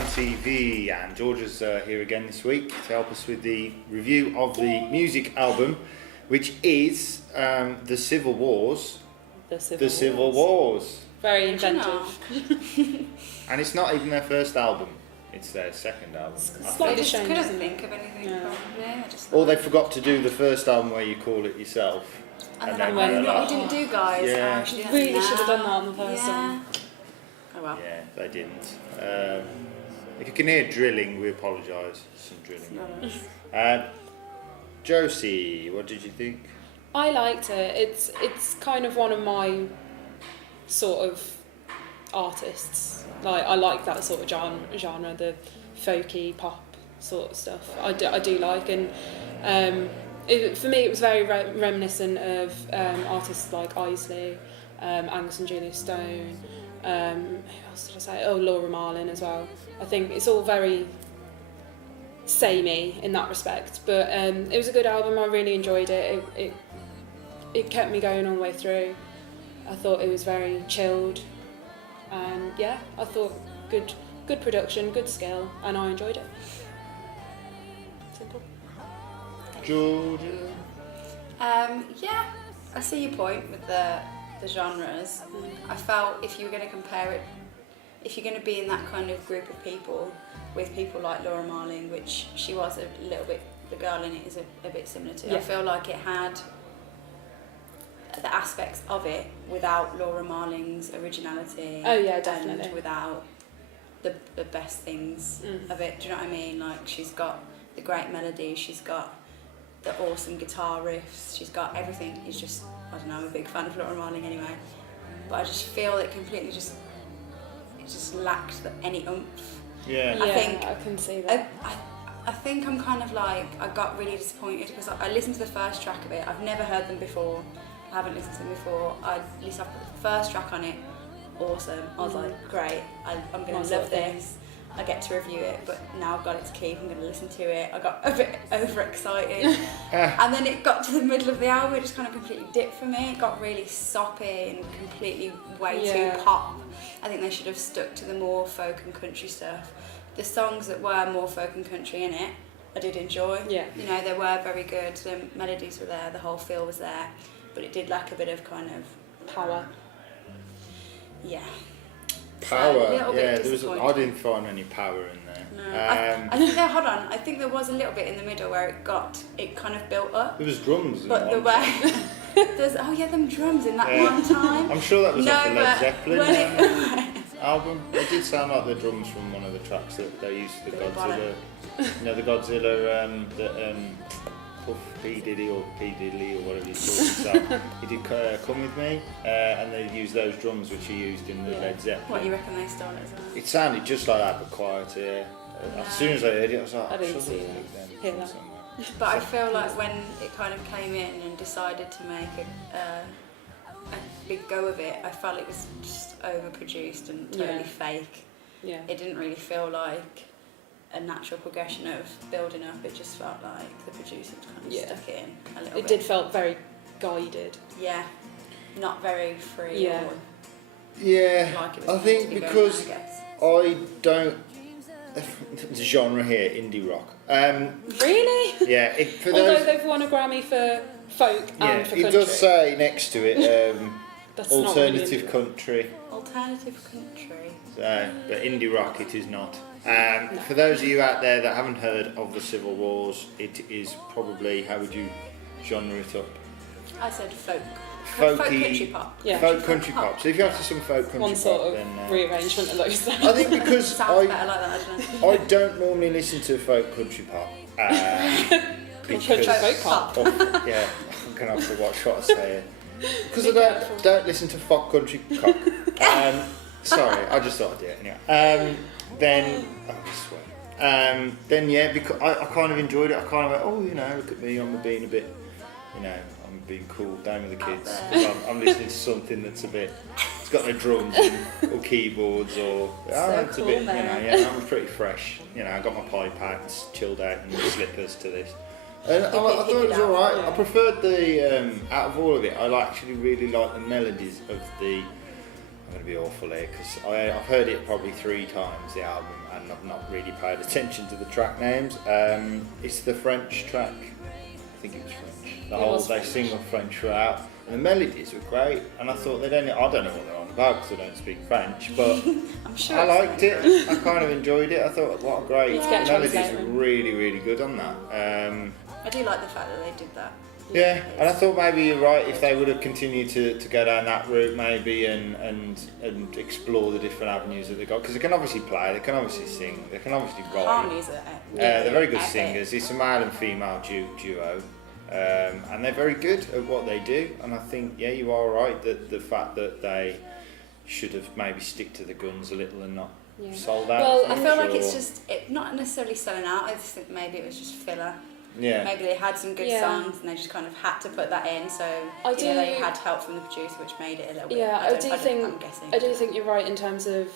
MGAM TV, and Georgia's here again this week to help us with the review of the music album, which is The Civil Wars. The Civil Wars. Very inventive. And it's not even their first album, it's their second album. Slightly They just changed, couldn't isn't think it? of anything, probably. Or they forgot to do the first album where you call it yourself. And then then like, we didn't do guys. Yeah. Actually, Really should have done that on the first song. Oh well. Yeah, they didn't. If you can hear drilling, we apologise. Some drilling. Josie, what did you think? I liked it. It's kind of one of my sort of artists. Like I like that sort of genre, the folky pop sort of stuff. I do like, and for me it was very reminiscent of artists like Isley, Angus and Julia Stone. Who else did I say? Oh, Laura Marling as well. I think it's all very samey in that respect, but it was a good album. I really enjoyed it. It kept me going all the way through. I thought it was very chilled, and yeah, I thought good production, good skill, and I enjoyed it. Simple. Georgia? Yeah, I see your point with the genres. I felt if you were going to compare it, if you're going to be in that kind of group of people with people like Laura Marling, which she was a little bit, the girl in it is a bit similar to. Yeah. I feel like it had the aspects of it without Laura Marling's originality. Oh yeah, definitely. And without the best things of it. Do you know what I mean? Like she's got the great melody, she's got the awesome guitar riffs, she's got everything. It's just, I don't know, I'm a big fan of Laura Marling anyway. But I just feel it completely it just lacked any oomph. Yeah. I can see that. I think I'm kind of like, I got really disappointed because I listened to the first track of it. I've never heard them before. I haven't listened to them before. I listened to the first track on it. Awesome. I was like, great. I'm going to love this. I get to review it, but now I've got it to keep. I'm going to listen to it. I got a bit overexcited. And then it got to the middle of the album. It just kind of completely dipped for me. It got really soppy and completely way too pop. I think they should have stuck to the more folk and country stuff. The songs that were more folk and country in it, I did enjoy. Yeah. You know, they were very good. The melodies were there. The whole feel was there. But it did lack a bit of kind of power. Yeah. Power, so yeah. I didn't find any power in there. No. I think hold on. I think there was a little bit in the middle where it kind of built up. There was drums. But the way there's them drums in that one time. I'm sure that was off the Led Zeppelin album. It did sound like the drums from one of the tracks that they used for the Godzilla. You know, the Godzilla Puff P Diddy or P Diddley or whatever he's called himself. He did Come With Me, and they used those drums which he used in the Led Zeppelin. What, you reckon they stole it as well? It sounded just like that, but quieter. As soon as I heard it, I was like, I didn't see that. But I feel like when it kind of came in and decided to make a big go of it, I felt it was just overproduced and totally fake. Yeah. It didn't really feel like a natural progression of building up. It just felt like the producers kind of stuck it in a little bit. It did felt very guided. Yeah, not very free. Yeah. Yeah, like it was I think because I don't. The genre here, indie rock. Really? Yeah. Although they've won a Grammy for folk and for country. It does say next to it alternative really country. Alternative country. But indie rock it is not. For those of you out there that haven't heard of the Civil Wars, it is probably, how would you genre it up? I said folk. Folky, folk country pop. Yeah. Folk country pop. So if you have to some folk country one sort pop, of then rearrangement of those sounds. I think because sounds better like that, doesn't it? I don't normally listen to folk country pop. Country folk pop. Yeah, I'm gonna have to watch what I say. Because I don't listen to folk country cock. Sorry, I just thought I'd do it anyway. Then because I kind of enjoyed it. I kind of went, oh, you know, look at me, I'm being a bit, you know, I'm being cool down with the kids. I'm listening to something that's a bit, it's got no drums or keyboards or, it's a bit, I'm pretty fresh. You know, I got my pie pants, chilled out and slippers to this. And I thought it was alright. I preferred the, out of all of it, I actually really like the melodies of the, I'm going to be awful here because I've heard it probably 3 times, the album, and I've not really paid attention to the track names. It's the French track. I think it was French. They sing on French throughout, and the melodies were great. And I thought I don't know what they're on about because I don't speak French, but I'm sure I liked it. I kind of enjoyed it. I thought, what a great Yeah. the melodies were really, really good on that. I do like the fact that they did that. Yeah, and I thought maybe you're right, if they would have continued to go down that route maybe and explore the different avenues that they got, because they can obviously play, they can obviously sing, they can obviously write. Harmonies are They're very good epic. singers. It's a male and female duo, and they're very good at what they do. And I think, yeah, you are right that the fact that they should have maybe stick to the guns a little and not sold out. Well, I feel like it's just not necessarily selling out. I just think maybe it was just filler. Yeah. Maybe they had some good songs and they just kind of had to put that in. So they had help from the producer, which made it a little bit. Yeah, I'm guessing. I do think you're right in terms of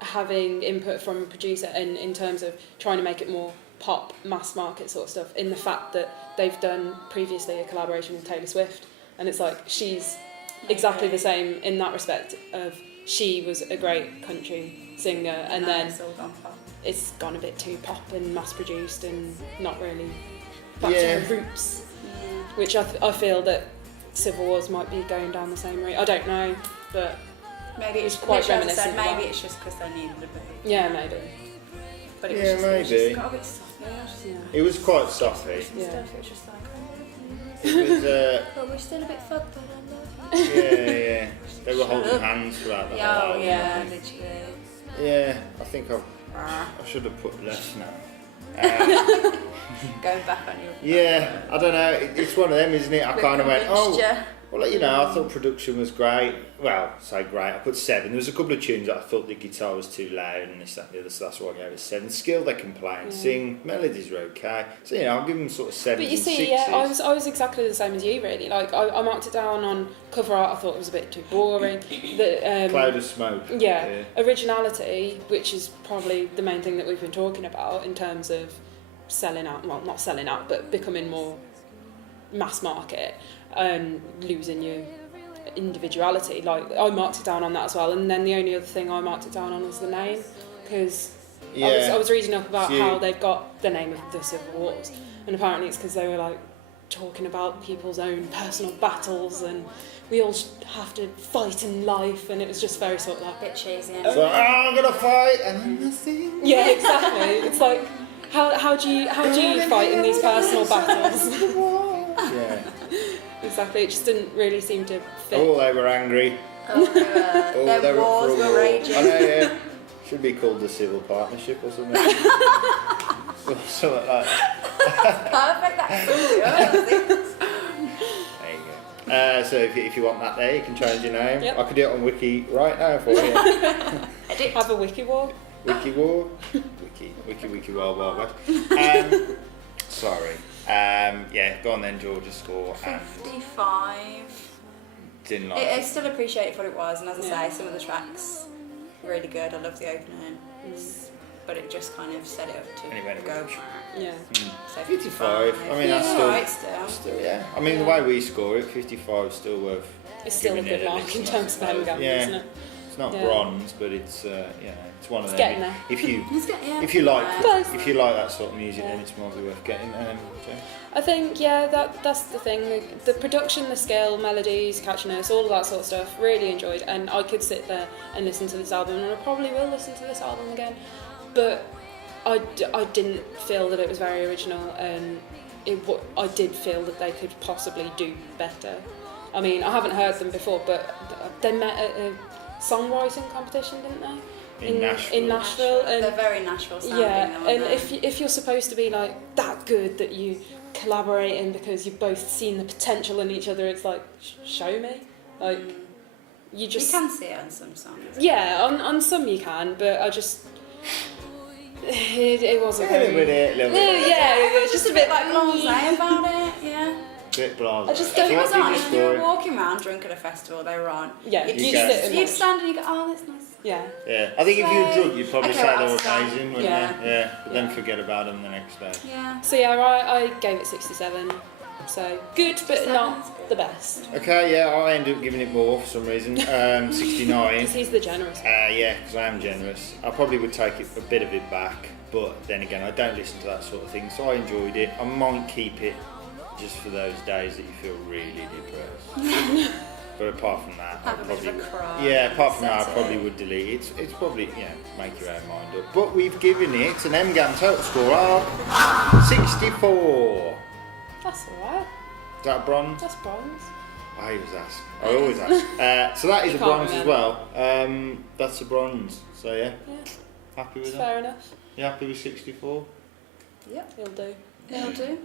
having input from a producer and in terms of trying to make it more pop, mass market sort of stuff. In the fact that they've done previously a collaboration with Taylor Swift, and it's like she's exactly the same in that respect. Of she was a great country singer, and then it's all gone pop. It's gone a bit too pop and mass produced and not really back to her roots, which I feel that Civil Wars might be going down the same route. I don't know, but maybe it's quite reminiscent. Said, maybe it's just because they needed a bit. Yeah, maybe. But it was just, maybe. It was just got a bit soft. It was quite softly. Yeah. It was just like. It was. But we're still a bit fucked up. Yeah. They were holding hands throughout the whole album. Yeah, literally. Yeah, I think I should have put less now. Going back on you. Yeah, I don't know. It's one of them, isn't it? I kind of went, well, you know, I thought production was great. Well, say great. I put 7. There was a couple of tunes that I thought the guitar was too loud and this, that, and the other, so that's why I gave it 7. Skill they can play and sing. Melodies are okay. So, you know, I'll give them sort of 7s. But you see, I was exactly the same as you, really. Like, I marked it down on cover art. I thought it was a bit too boring. Cloud of Smoke. Yeah, originality, which is probably the main thing that we've been talking about in terms of selling out. Well, not selling out, but becoming more mass market and losing your individuality. Like, I marked it down on that as well, and then the only other thing I marked it down on was the name, because I was reading up about how they've got the name of the Civil Wars, and apparently it's because they were like talking about people's own personal battles and we all have to fight in life, and it was just very sort of like a bit cheesy. So I'm gonna fight and I'm nothing. Yeah, exactly. It's like how do you fight in these personal battles? Yeah. Exactly, it just didn't really seem to fit. Oh, they were angry. Their wars were raging. I know, yeah. Should be called the Civil Partnership or something. Or something like that. Perfect, that's There you go. So if you want that there, you can change your name. Yep. I could do it on Wiki right now for you. Have a wiki war. Wiki war. Wiki Wild Wild West. Sorry. Yeah, go on then, Georgia. Score 55. Didn't like I still appreciate it for what it was, and as I say, some of the tracks really good. I love the opening, but it just kind of set it up to go. Yeah. So 55. I mean, that's right still yeah. I mean, the way we score it, 55 is still worth. It's still a good mark in terms of the MGAM, isn't it? It's not bronze, but it's it's one of them. Getting there. If you like that sort of music, then it's probably worth getting. I think that's the thing. The production, the scale, melodies, catchiness, all of that sort of stuff. Really enjoyed, and I could sit there and listen to this album, and I probably will listen to this album again. But I didn't feel that it was very original, and I did feel that they could possibly do better. I mean, I haven't heard them before, but they met at a songwriting competition, didn't they? In Nashville. And they're very Nashville sounding. Yeah, and if you're supposed to be like that good that you collaborating because you've both seen the potential in each other, it's like show me. Like you can see it on some songs. Yeah, on some you can, but I just it wasn't very. Yeah, it was just a bit like blasé about it. Yeah. Bit blasé. I just don't. It was on. If you were walking around drunk at a festival, they were on. Yeah, you'd stand and you go, oh, that's nice. Yeah. Yeah, I think if you were drunk, you'd probably say they were amazing, wouldn't you? Yeah, but then forget about them the next day. Yeah. So yeah, I gave it 67. So good, but not the best. Okay, yeah, I ended up giving it more for some reason. 69. Because he's the generous one. Yeah, because I am generous. I probably would take a bit of it back, but then again, I don't listen to that sort of thing, so I enjoyed it. I might keep it just for those days that you feel really depressed. But apart from that, Have a bit of a cry. yeah, apart from that, I Set probably would delete it. It's probably, make your own mind up. But we've given it an MGAM total score of 64. That's alright. Is that a bronze? That's bronze. I always ask. So that is You a can't bronze remember. as well. That's a bronze. So yeah, happy with It's that? fair enough. You happy with 64? Yep. He'll do. It'll do.